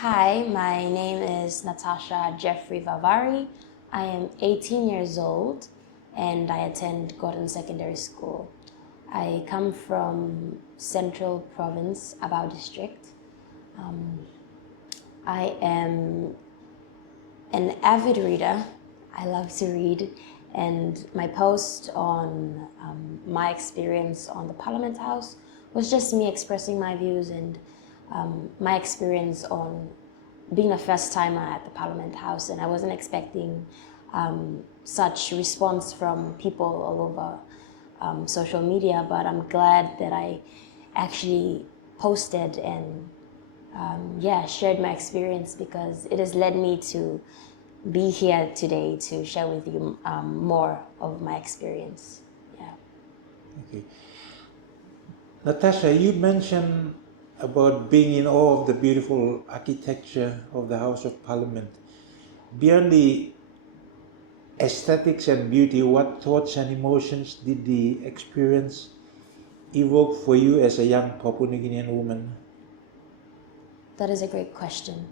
Hi, my name is Natasha Jeffrey Vavari. I am 18 years old and I attend Gordon Secondary School. I come from Central Province, Abao District. I am an avid reader. I love to read, and my post on my experience on the Parliament House was just me expressing my views and my experience on being a first timer at the Parliament House, and I wasn't expecting such response from people all over social media, but I'm glad that I actually posted and shared my experience, because it has led me to be here today to share with you more of my experience. Yeah. Okay. Natasha, you mentioned about being in awe of the beautiful architecture of the House of Parliament. Beyond the aesthetics and beauty, what thoughts and emotions did the experience evoke for you as a young Papua New Guinean woman? That is a great question.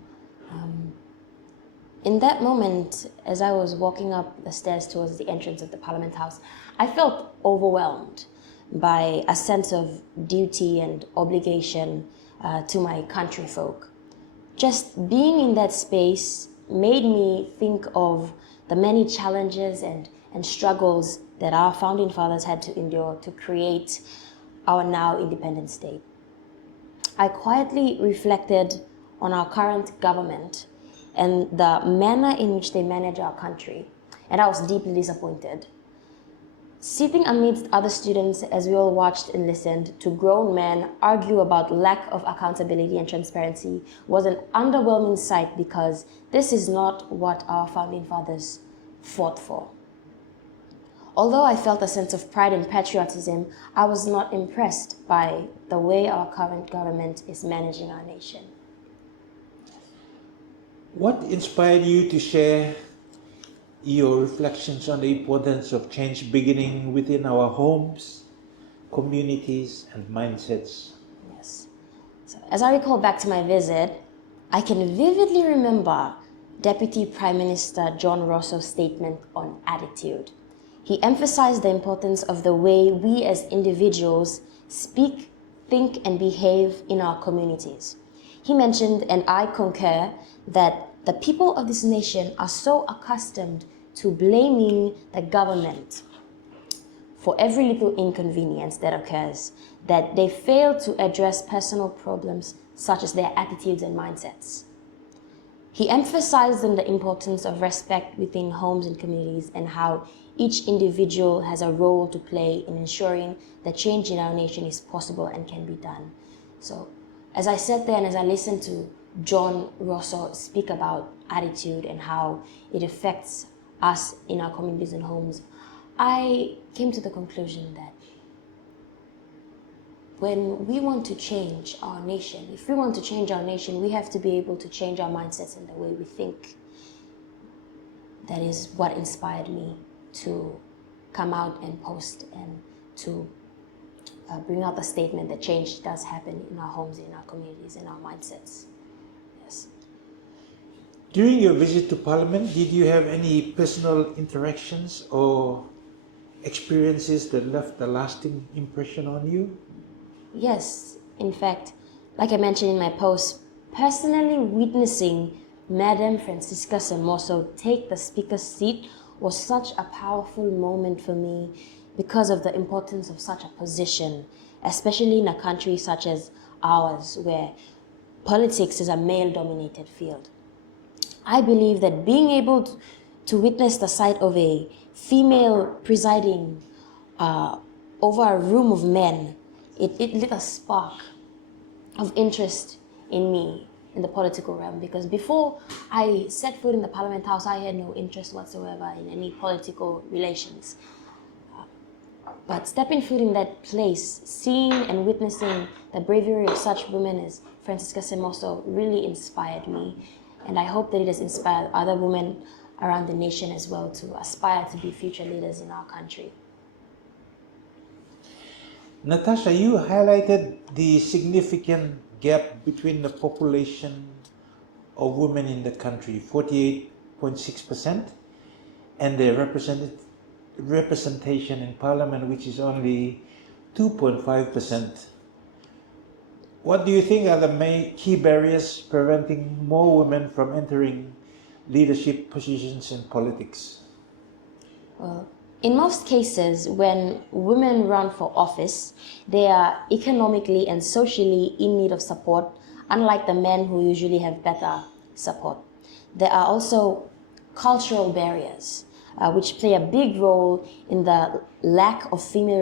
In that moment, as I was walking up the stairs towards the entrance of the Parliament House, I felt overwhelmed by a sense of duty and obligation to my country folk. Just being in that space made me think of the many challenges and struggles that our founding fathers had to endure to create our now independent state. I quietly reflected on our current government and the manner in which they manage our country, and I was deeply disappointed. Sitting amidst other students as we all watched and listened to grown men argue about lack of accountability and transparency was an underwhelming sight, because this is not what our founding fathers fought for. Although I felt a sense of pride and patriotism, I was not impressed by the way our current government is managing our nation. What inspired you to share your reflections on the importance of change beginning within our homes, communities, and mindsets? Yes. So, as I recall back to my visit, I can vividly remember Deputy Prime Minister John Rosso's statement on attitude. He emphasized the importance of the way we as individuals speak, think, and behave in our communities. He mentioned, and I concur, that the people of this nation are so accustomed to blaming the government for every little inconvenience that occurs that they fail to address personal problems such as their attitudes and mindsets. He emphasized on the importance of respect within homes and communities, and how each individual has a role to play in ensuring that change in our nation is possible and can be done. So, as I sat there and as I listened to John Rosso speak about attitude and how it affects us in our communities and homes, I came to the conclusion that when we want to change our nation, if we want to change our nation, we have to be able to change our mindsets and the way we think. That is what inspired me to come out and post and to bring out the statement that change does happen in our homes, in our communities, in our mindsets. Yes. During your visit to Parliament, did you have any personal interactions or experiences that left a lasting impression on you? Yes, in fact, like I mentioned in my post, personally witnessing Madam Francisca Semoso take the speaker's seat was such a powerful moment for me, because of the importance of such a position, especially in a country such as ours, where politics is a male-dominated field. I believe that being able to witness the sight of a female presiding over a room of men, it lit a spark of interest in me in the political realm, because before I set foot in the Parliament House, I had no interest whatsoever in any political relations. But stepping foot in that place, seeing and witnessing the bravery of such women as Francisca Semoso really inspired me. And I hope that it has inspired other women around the nation as well to aspire to be future leaders in our country. Natasha, you highlighted the significant gap between the population of women in the country, 48.6%, and the representation in Parliament, which is only 2.5%. What do you think are the main key barriers preventing more women from entering leadership positions in politics? Well, in most cases, when women run for office, they are economically and socially in need of support, unlike the men who usually have better support. There are also cultural barriers, which play a big role in the lack of female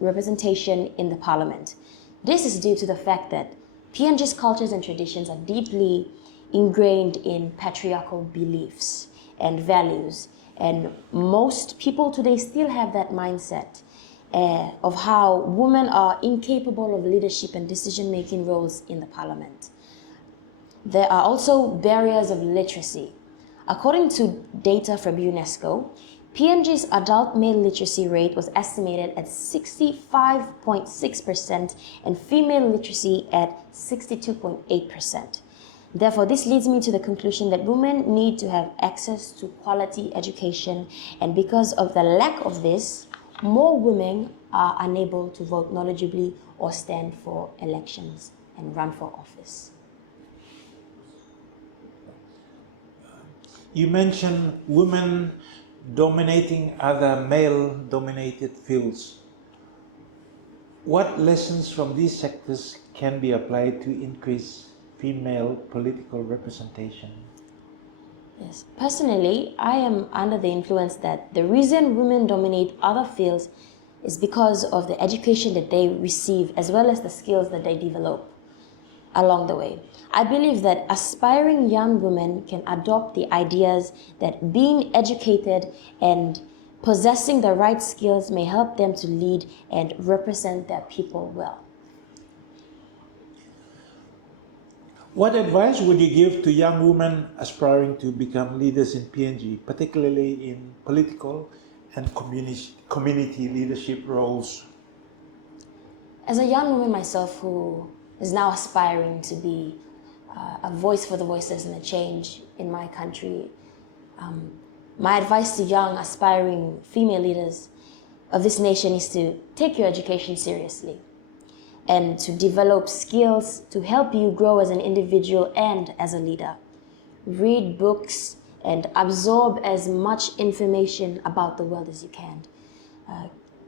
representation in the parliament. This is due to the fact that PNG's cultures and traditions are deeply ingrained in patriarchal beliefs and values, and most people today still have that mindset of how women are incapable of leadership and decision-making roles in the parliament. There are also barriers of literacy. According to data from UNESCO, PNG's adult male literacy rate was estimated at 65.6% and female literacy at 62.8%. Therefore, this leads me to the conclusion that women need to have access to quality education, and because of the lack of this, more women are unable to vote knowledgeably or stand for elections and run for office. You mentioned women dominating other male-dominated fields. What lessons from these sectors can be applied to increase female political representation? Yes, personally, I am under the influence that the reason women dominate other fields is because of the education that they receive as well as the skills that they develop along the way. I believe that aspiring young women can adopt the ideas that being educated and possessing the right skills may help them to lead and represent their people well. What advice would you give to young women aspiring to become leaders in PNG, particularly in political and community leadership roles? As a young woman myself who is now aspiring to be a voice for the voiceless and a change in my country, my advice to young aspiring female leaders of this nation is to take your education seriously and to develop skills to help you grow as an individual and as a leader. Read books and absorb as much information about the world as you can.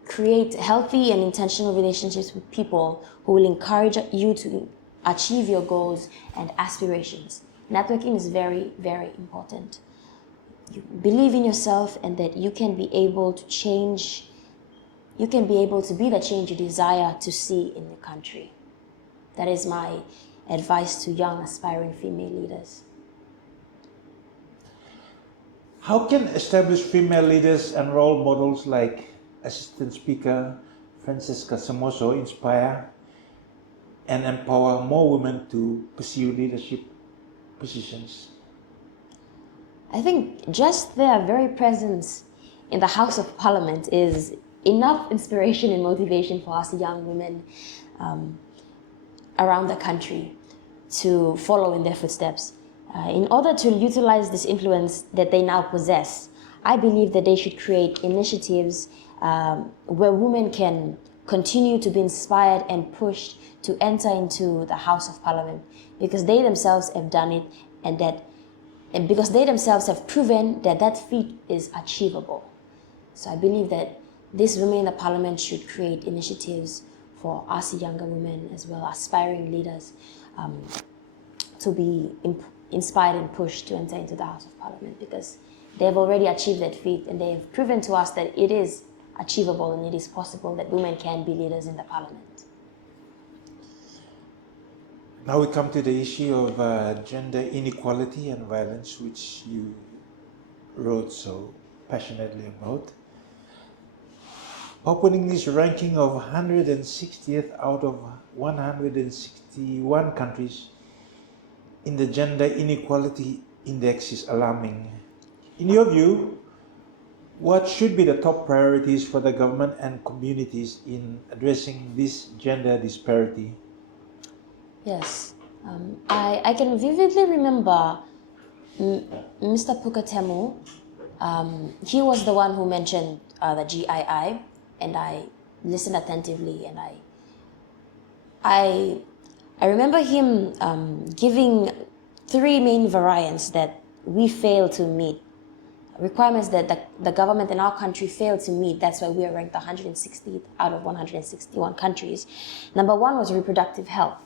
Create healthy and intentional relationships with people who will encourage you to achieve your goals and aspirations. Networking is very, very important. You believe in yourself and that you can be able to change. You can be able to be the change you desire to see in your country. That is my advice to young aspiring female leaders. How can established female leaders and role models like Assistant Speaker Francisca Semoso inspire and empower more women to pursue leadership positions? I think just their very presence in the House of Parliament is enough inspiration and motivation for us young women around the country to follow in their footsteps. In order to utilize this influence that they now possess, I believe that they should create initiatives where women can continue to be inspired and pushed to enter into the House of Parliament, because they themselves have done it, and because they themselves have proven that that feat is achievable. So I believe that these women in the Parliament should create initiatives for us younger women as well, aspiring leaders, to be inspired and pushed to enter into the House of Parliament, because they've already achieved that feat and they've proven to us that it is achievable and it is possible that women can be leaders in the Parliament. Now we come to the issue of gender inequality and violence, which you wrote so passionately about. Papua New Guinea's ranking of 160th out of 161 countries in the Gender Inequality Index is alarming. In your view, what should be the top priorities for the government and communities in addressing this gender disparity? Yes, I can vividly remember Mr. Pukatemu. He was the one who mentioned the GII, and I listened attentively, and I remember him giving three main variants that we fail to meet, requirements that the government in our country failed to meet. That's why we are ranked 160th out of 161 countries. Number one was reproductive health.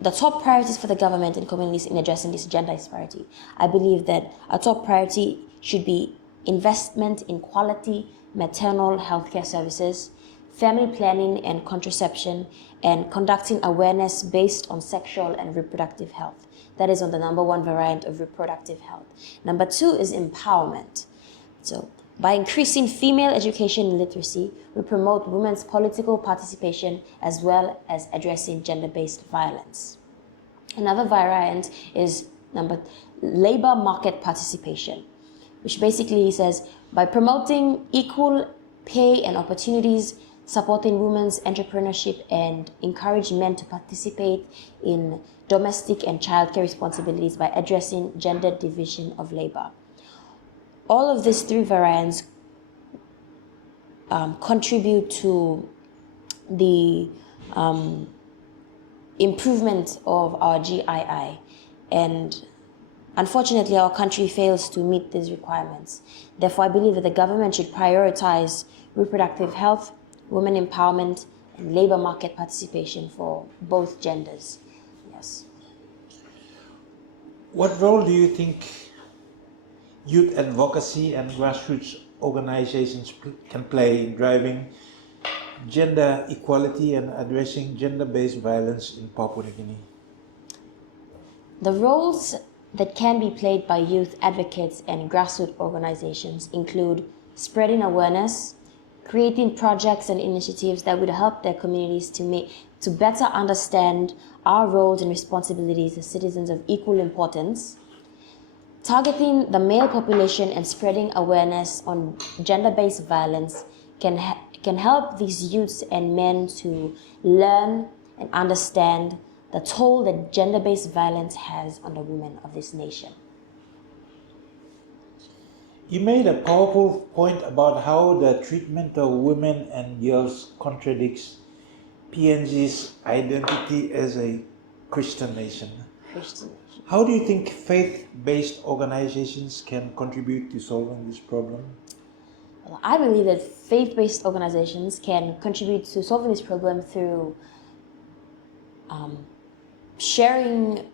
The top priorities for the government and communities in addressing this gender disparity. I believe that a top priority should be investment in quality maternal healthcare services, family planning and contraception, and conducting awareness based on sexual and reproductive health. That is on the number one variant of reproductive health. Number two is empowerment. So by increasing female education and literacy, we promote women's political participation as well as addressing gender-based violence. Another variant is labor market participation, which basically says by promoting equal pay and opportunities, supporting women's entrepreneurship, and encourage men to participate in domestic and childcare responsibilities by addressing gender division of labor. All of these three variants contribute to the improvement of our GII, and unfortunately our country fails to meet these requirements. Therefore, I believe that the government should prioritize reproductive health, women empowerment, and labor market participation for both genders. Yes. What role do you think youth advocacy and grassroots organizations can play in driving gender equality and addressing gender-based violence in Papua New Guinea? The roles that can be played by youth advocates and grassroots organizations include spreading awareness, creating projects and initiatives that would help their communities to better understand our roles and responsibilities as citizens of equal importance, targeting the male population and spreading awareness on gender-based violence can help these youths and men to learn and understand the toll that gender-based violence has on the women of this nation. You made a powerful point about how the treatment of women and girls contradicts PNG's identity as a Christian nation. How do you think faith-based organizations can contribute to solving this problem? Well, I believe that faith-based organizations can contribute to solving this problem through sharing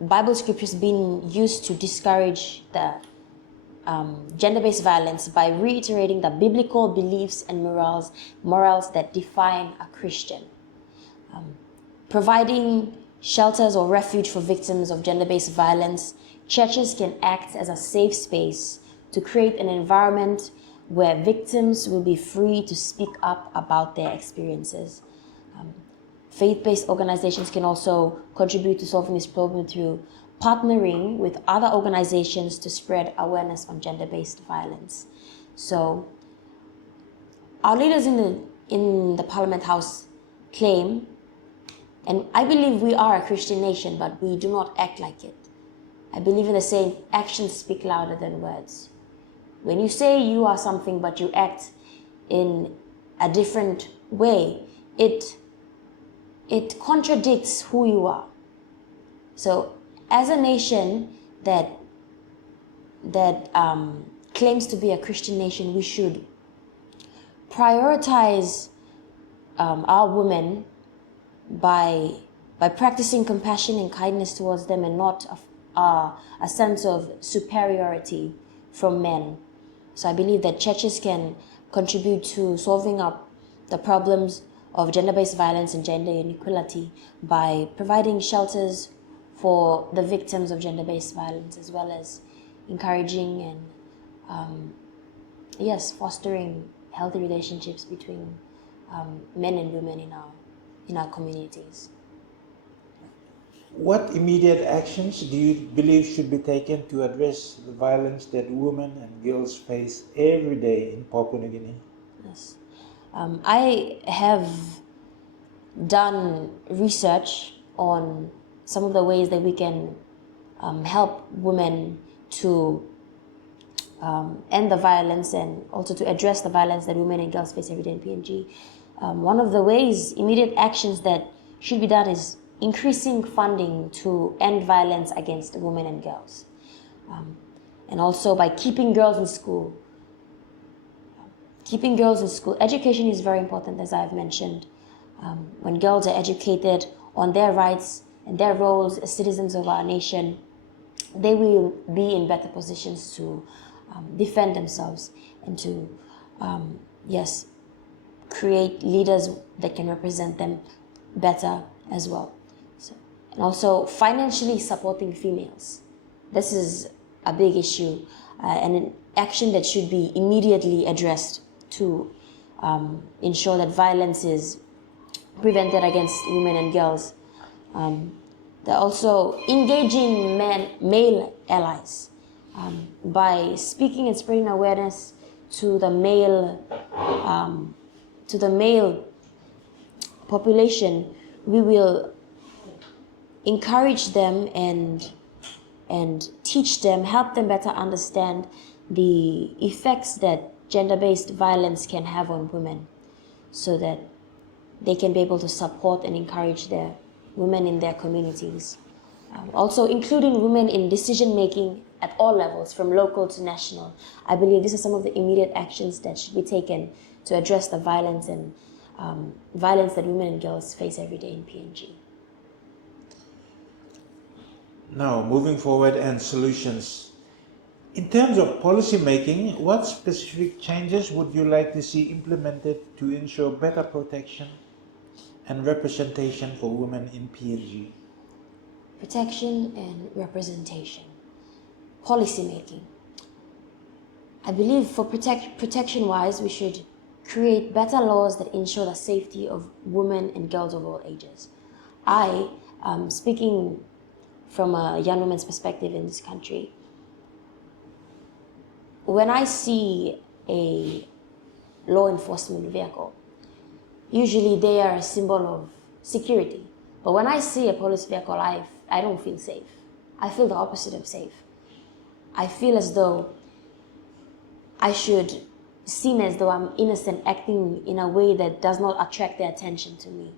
Bible scriptures being used to discourage the gender-based violence by reiterating the biblical beliefs and morals that define a Christian. Providing shelters or refuge for victims of gender-based violence, churches can act as a safe space to create an environment where victims will be free to speak up about their experiences. Faith-based organizations can also contribute to solving this problem through partnering with other organizations to spread awareness on gender-based violence. So, our leaders in the Parliament House claim, and I believe we are a Christian nation, but we do not act like it. I believe in the saying, actions speak louder than words. When you say you are something, but you act in a different way, it contradicts who you are. So, as a nation that claims to be a Christian nation, we should prioritize our women by practicing compassion and kindness towards them, and not a sense of superiority from men. So I believe that churches can contribute to solving up the problems of gender-based violence and gender inequality by providing shelters for the victims of gender-based violence, as well as encouraging and fostering healthy relationships between men and women in our communities. What immediate actions do you believe should be taken to address the violence that women and girls face every day in Papua New Guinea? Yes. I have done research on some of the ways that we can help women to end the violence and also to address the violence that women and girls face every day in PNG. One of the ways, immediate actions that should be done is increasing funding to end violence against women and girls. And also by keeping girls in school. Keeping girls in school. Education is very important, as I've mentioned. When girls are educated on their rights and their roles as citizens of our nation, they will be in better positions to defend themselves and to, create leaders that can represent them better as well. So, and also financially supporting females. This is a big issue and an action that should be immediately addressed to ensure that violence is prevented against women and girls. They're also engaging male allies by speaking and spreading awareness to the male population. We will encourage them and teach them, help them better understand the effects that gender-based violence can have on women, so that they can be able to support and encourage their women in their communities. Also including women in decision-making at all levels, from local to national. I believe these are some of the immediate actions that should be taken to address the violence and violence that women and girls face every day in PNG. Now, moving forward and solutions. In terms of policy making, what specific changes would you like to see implemented to ensure better protection and representation for women in PNG? Protection and representation. Policy making. I believe for protection-wise, we should create better laws that ensure the safety of women and girls of all ages. I, speaking from a young woman's perspective in this country, when I see a law enforcement vehicle, usually they are a symbol of security. But when I see a police vehicle, I don't feel safe. I feel the opposite of safe. I feel as though I should seem as though I'm innocent, acting in a way that does not attract their attention to me.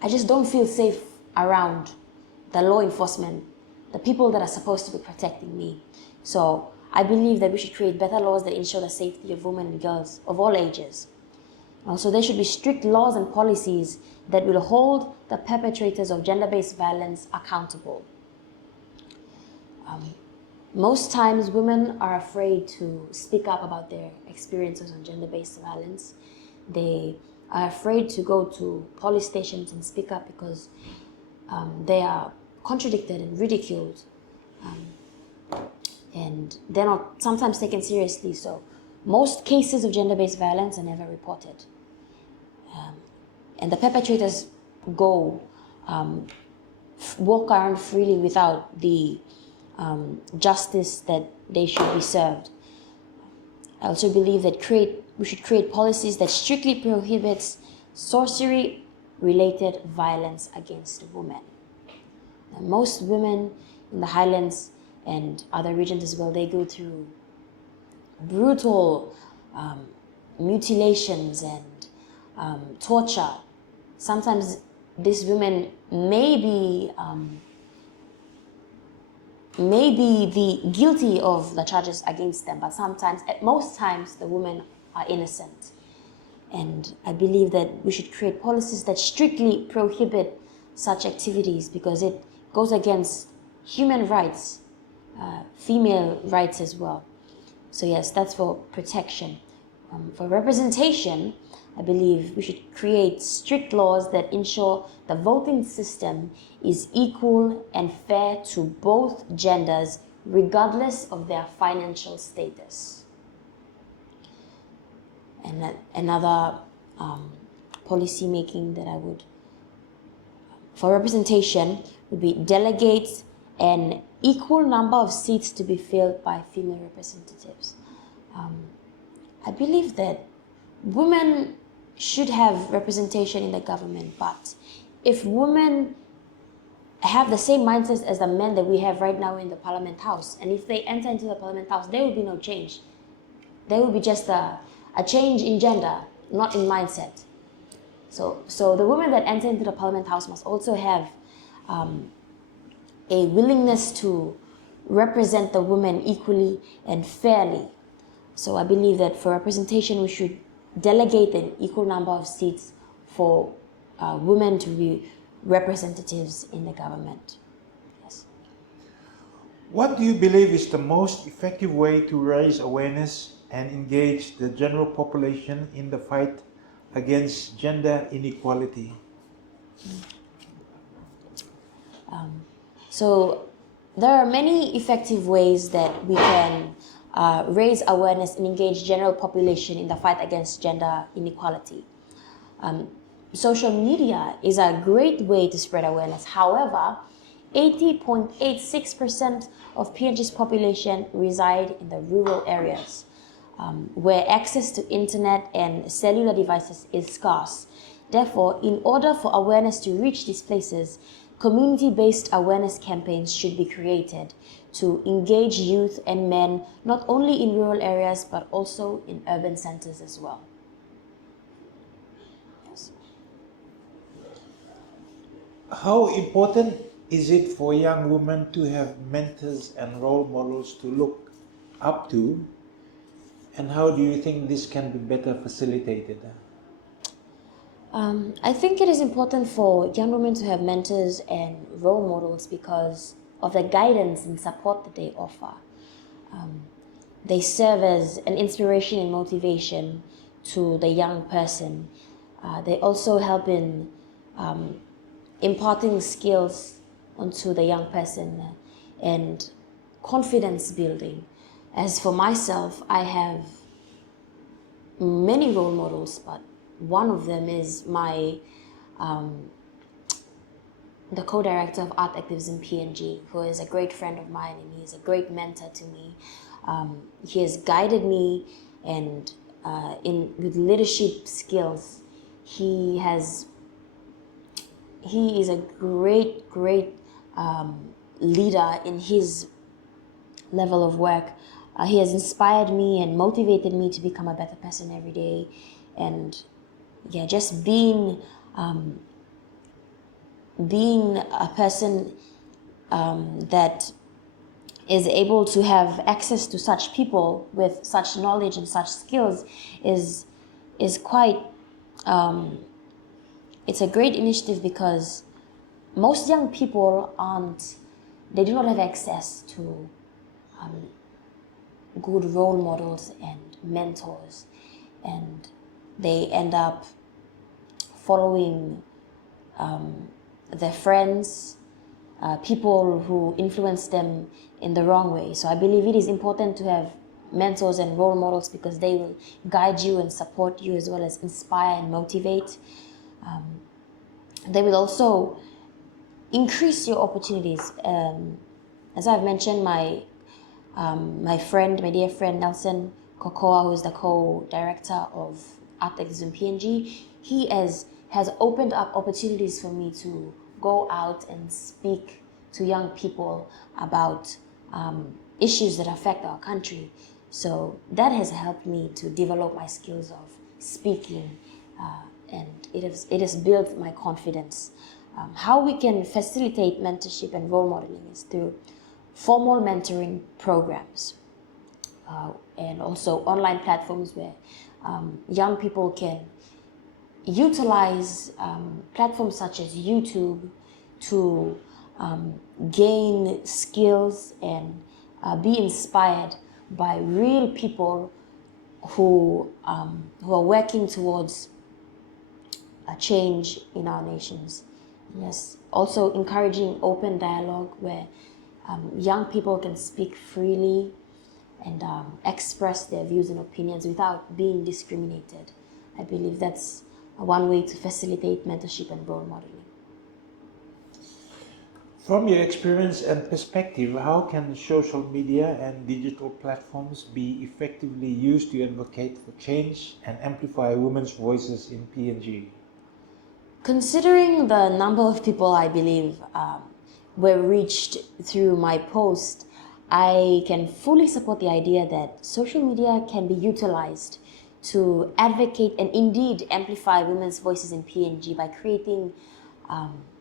I just don't feel safe around the law enforcement, the people that are supposed to be protecting me. So I believe that we should create better laws that ensure the safety of women and girls of all ages. Also, there should be strict laws and policies that will hold the perpetrators of gender-based violence accountable. Most times, women are afraid to speak up about their experiences on gender-based violence. They are afraid to go to police stations and speak up because they are contradicted and ridiculed. And they're not sometimes taken seriously. So most cases of gender-based violence are never reported. And the perpetrators go walk around freely without the justice that they should be served. I also believe that we should create policies that strictly prohibits sorcery-related violence against women. And most women in the highlands and other regions as well, they go through brutal mutilations and torture. Sometimes these women may be guilty of the charges against them, but sometimes, at most times, the women are innocent. And I believe that we should create policies that strictly prohibit such activities because it goes against human rights, female rights as well. So yes, that's for protection. For representation, I believe we should create strict laws that ensure the voting system is equal and fair to both genders, regardless of their financial status. And another policy making that I would, for representation, would be delegate an equal number of seats to be filled by female representatives. I believe that women should have representation in the government, but if women have the same mindsets as the men that we have right now in the Parliament House, and if they enter into the Parliament House, there will be no change. There will be just a change in gender, not in mindset. So the women that enter into the Parliament House must also have a willingness to represent the women equally and fairly. So I believe that for representation, we should delegate an equal number of seats for women to be representatives in the government. Yes. What do you believe is the most effective way to raise awareness and engage the general population in the fight against gender inequality? So there are many effective ways that we can raise awareness and engage general population in the fight against gender inequality. Social media is a great way to spread awareness. However, 80.86% of PNG's population reside in the rural areas, where access to internet and cellular devices is scarce. Therefore, in order for awareness to reach these places, community-based awareness campaigns should be created to engage youth and men not only in rural areas but also in urban centers as well. Yes. How important is it for young women to have mentors and role models to look up to, and how do you think this can be better facilitated? I think it is important for young women to have mentors and role models because of the guidance and support that they offer. They serve as an inspiration and motivation to the young person. They also help in imparting skills onto the young person and confidence building. As for myself, I have many role models, but one of them is my the co-director of art activism PNG, who is a great friend of mine and he is a great mentor to me. He has guided me, and with leadership skills, he is a great leader in his level of work. He has inspired me and motivated me to become a better person every day, and yeah, just being a person that is able to have access to such people with such knowledge and such skills is quite it's a great initiative, because most young people they do not have access to good role models and mentors, and they end up following their friends, people who influence them in the wrong way. So I believe it is important to have mentors and role models, because they will guide you and support you as well as inspire and motivate. They will also increase your opportunities. As I've mentioned, my dear friend Nelson Kokoa, who is the co-director of Art Activism PNG, he has opened up opportunities for me to go out and speak to young people about issues that affect our country. So that has helped me to develop my skills of speaking, and it has built my confidence. How we can facilitate mentorship and role modeling is through formal mentoring programs, and also online platforms where young people can utilize platforms such as YouTube to gain skills and be inspired by real people who are working towards a change in our nations. Yes, also encouraging open dialogue where young people can speak freely and express their views and opinions without being discriminated. I believe that's one way to facilitate mentorship and role modeling. From your experience and perspective, how can social media and digital platforms be effectively used to advocate for change and amplify women's voices in PNG? Considering the number of people I believe were reached through my post, I can fully support the idea that social media can be utilized to advocate and indeed amplify women's voices in PNG by creating,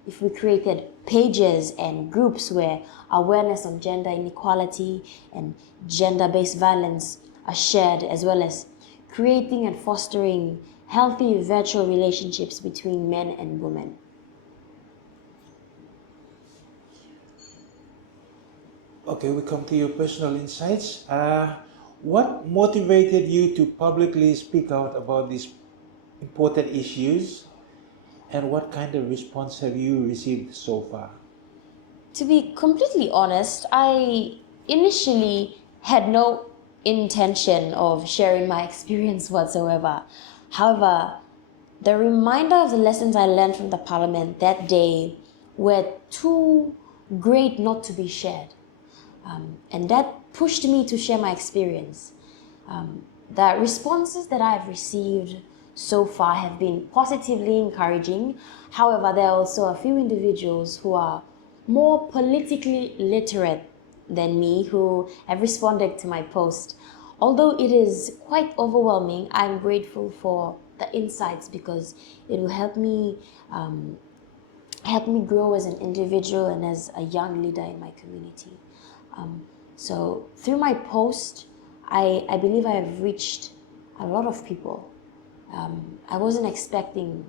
if we created pages and groups where awareness on gender inequality and gender-based violence are shared, as well as creating and fostering healthy virtual relationships between men and women. Okay, we come to your personal insights. What motivated you to publicly speak out about these important issues, and what kind of response have you received so far? To be completely honest, I initially had no intention of sharing my experience whatsoever. However, the reminder of the lessons I learned from the Parliament that day were too great not to be shared. And that pushed me to share my experience. The responses that I've received so far have been positively encouraging. However, there are also a few individuals who are more politically literate than me who have responded to my post. Although it is quite overwhelming, I'm grateful for the insights because it will help me grow as an individual and as a young leader in my community. So through my post, I believe I have reached a lot of people. I wasn't expecting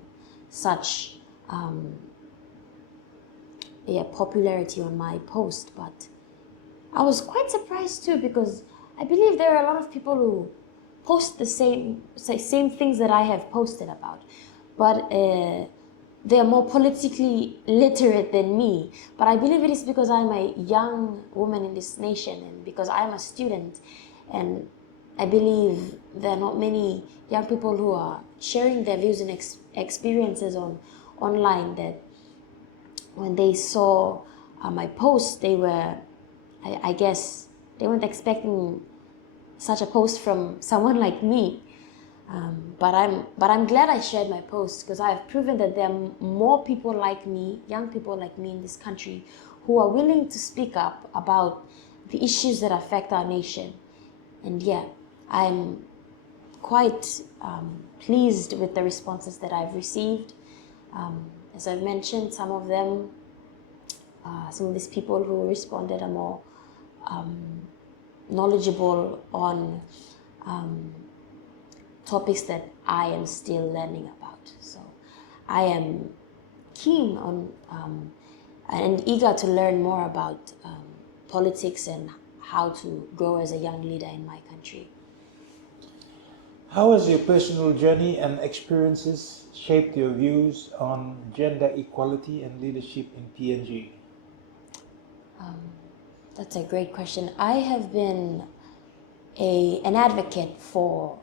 such popularity on my post, but I was quite surprised too because I believe there are a lot of people who post the same things that I have posted about, but they are more politically literate than me. But I believe it is because I'm a young woman in this nation and because I'm a student, and I believe there are not many young people who are sharing their views and experiences online, that when they saw my post, they were, I guess, they weren't expecting such a post from someone like me. But I'm glad I shared my post because I have proven that there are more people like me, young people like me in this country, who are willing to speak up about the issues that affect our nation. And yeah, I'm quite pleased with the responses that I've received. As I've mentioned, some of these people who responded are more knowledgeable on topics that I am still learning about. So I am keen on and eager to learn more about politics and how to grow as a young leader in my country. How has your personal journey and experiences shaped your views on gender equality and leadership in PNG? That's a great question. I have been an advocate for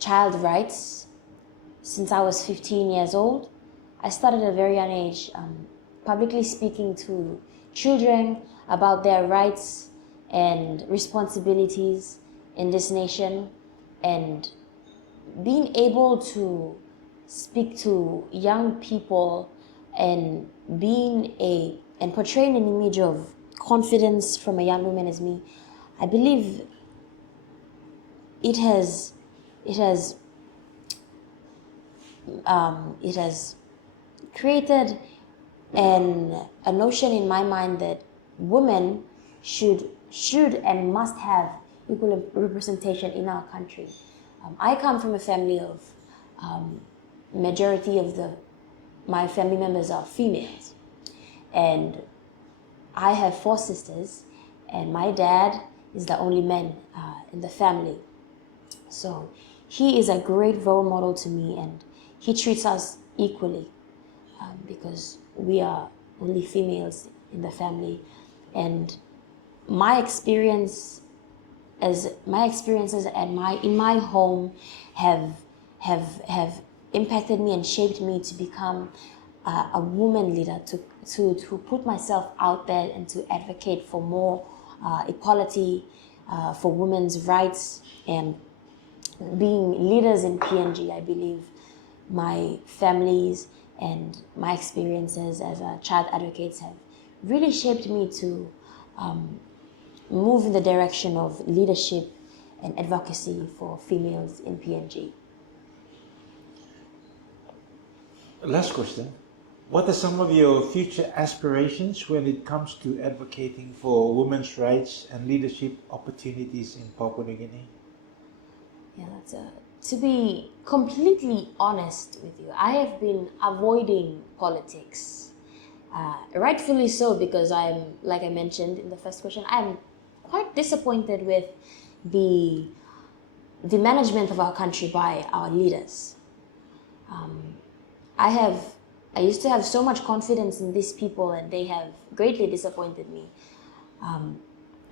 child rights since I was 15 years old. I started at a very young age publicly speaking to children about their rights and responsibilities in this nation, and being able to speak to young people and and portraying an image of confidence from a young woman as me, I believe it has created a notion in my mind that women should and must have equal representation in our country. I come from a family of majority of my family members are females, and I have 4 sisters, and my dad is the only man in the family. So he is a great role model to me, and he treats us equally because we are only females in the family. And my experiences in my home have impacted me and shaped me to become a woman leader, to put myself out there and to advocate for more equality, for women's rights, and being leaders in PNG. I believe my families and my experiences as a child advocate have really shaped me to move in the direction of leadership and advocacy for females in PNG. Last question. What are some of your future aspirations when it comes to advocating for women's rights and leadership opportunities in Papua New Guinea? Yeah, to be completely honest with you, I have been avoiding politics. Rightfully so, because like I mentioned in the first question, I'm quite disappointed with the management of our country by our leaders. I used to have so much confidence in these people, and they have greatly disappointed me.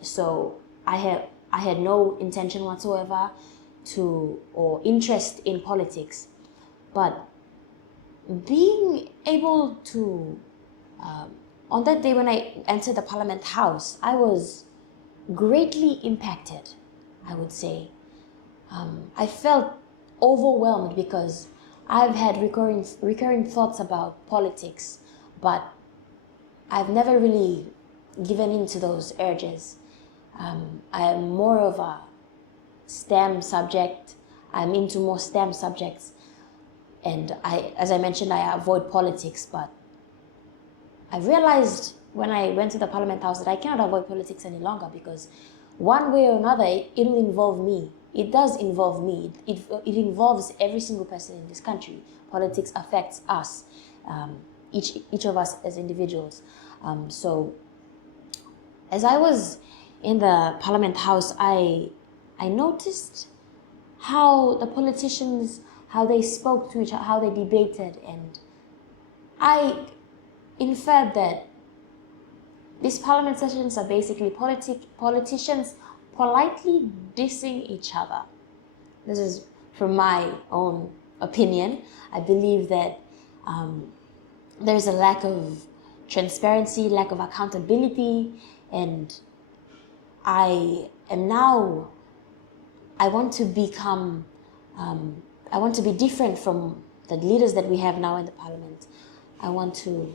So I had no intention whatsoever or interest in politics, but being able to, on that day when I entered the Parliament House, I was greatly impacted, I would say. I felt overwhelmed because I've had recurring thoughts about politics, but I've never really given in to those urges. I am more of a STEM subject. I'm into more STEM subjects, and as I mentioned, I avoid politics, but I realized when I went to the Parliament House that I cannot avoid politics any longer, because one way or another, it will involve me. It does involve me. It involves every single person in this country. Politics affects us, each of us as individuals. So as I was in the Parliament House, I noticed how the politicians, how they spoke to each other, how they debated, and I inferred that these parliament sessions are basically politicians politely dissing each other. This is from my own opinion. I believe that there's a lack of transparency, lack of accountability, and I want to become, I want to be different from the leaders that we have now in the parliament. I want to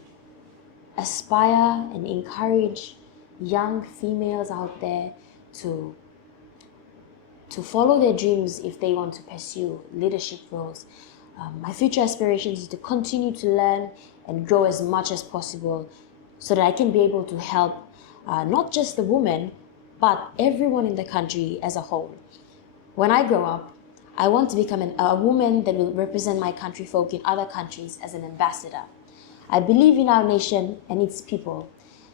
aspire and encourage young females out there to follow their dreams if they want to pursue leadership roles. My future aspirations is to continue to learn and grow as much as possible so that I can be able to help not just the women, but everyone in the country as a whole. When I grow up, I want to become a woman that will represent my country folk in other countries as an ambassador. I believe in our nation and its people,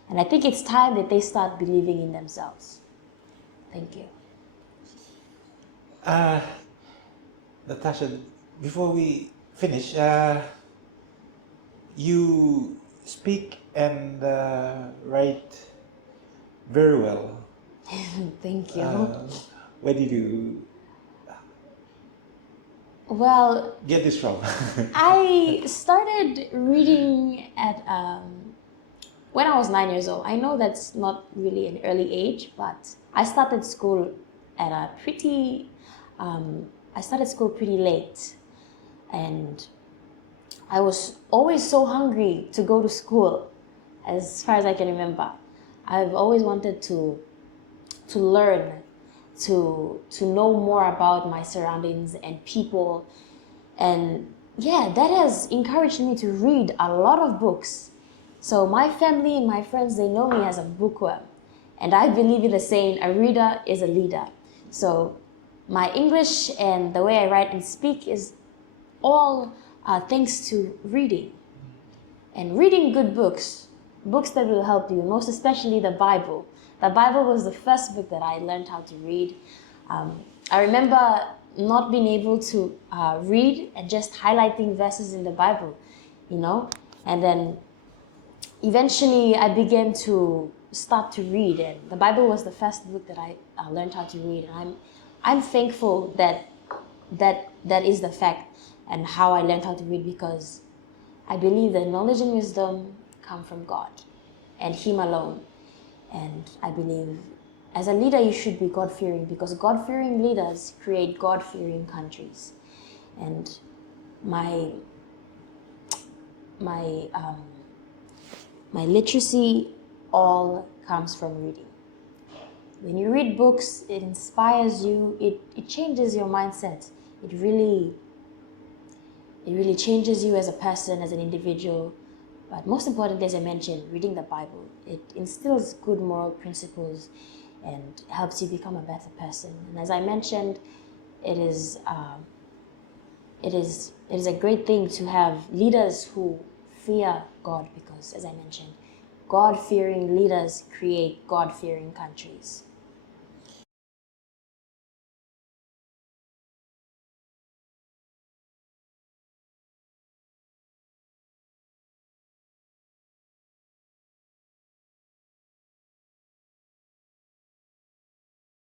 and I think it's time that they start believing in themselves. Thank you. Natasha, before we finish, you speak and write very well. Thank you. Where did you Well, get this from? I started reading at when I was 9 years old. I know that's not really an early age, but I started school at a pretty late, and I was always so hungry to go to school, as far as I can remember. I've always wanted to learn, to know more about my surroundings and people, and yeah, that has encouraged me to read a lot of books. So my family and my friends, they know me as a bookworm, and I believe in the saying, a reader is a leader. So my English and the way I write and speak is all thanks to reading, and reading good books that will help you, most especially the Bible. The Bible was the first book that I learned how to read. I remember not being able to read and just highlighting verses in the Bible, and then eventually I began to start to read, and the Bible was the first book that I learned how to read, and I'm thankful that is the fact and how I learned how to read, because I believe that knowledge and wisdom come from God and Him alone. And I believe as a leader, you should be God-fearing, because God-fearing leaders create God-fearing countries. And my literacy all comes from reading. When you read books, it inspires you, it changes your mindset. It really changes you as a person, as an individual. But most importantly, as I mentioned, reading the Bible, it instills good moral principles and helps you become a better person. And as I mentioned, it is a great thing to have leaders who fear God, because, as I mentioned, God-fearing leaders create God-fearing countries.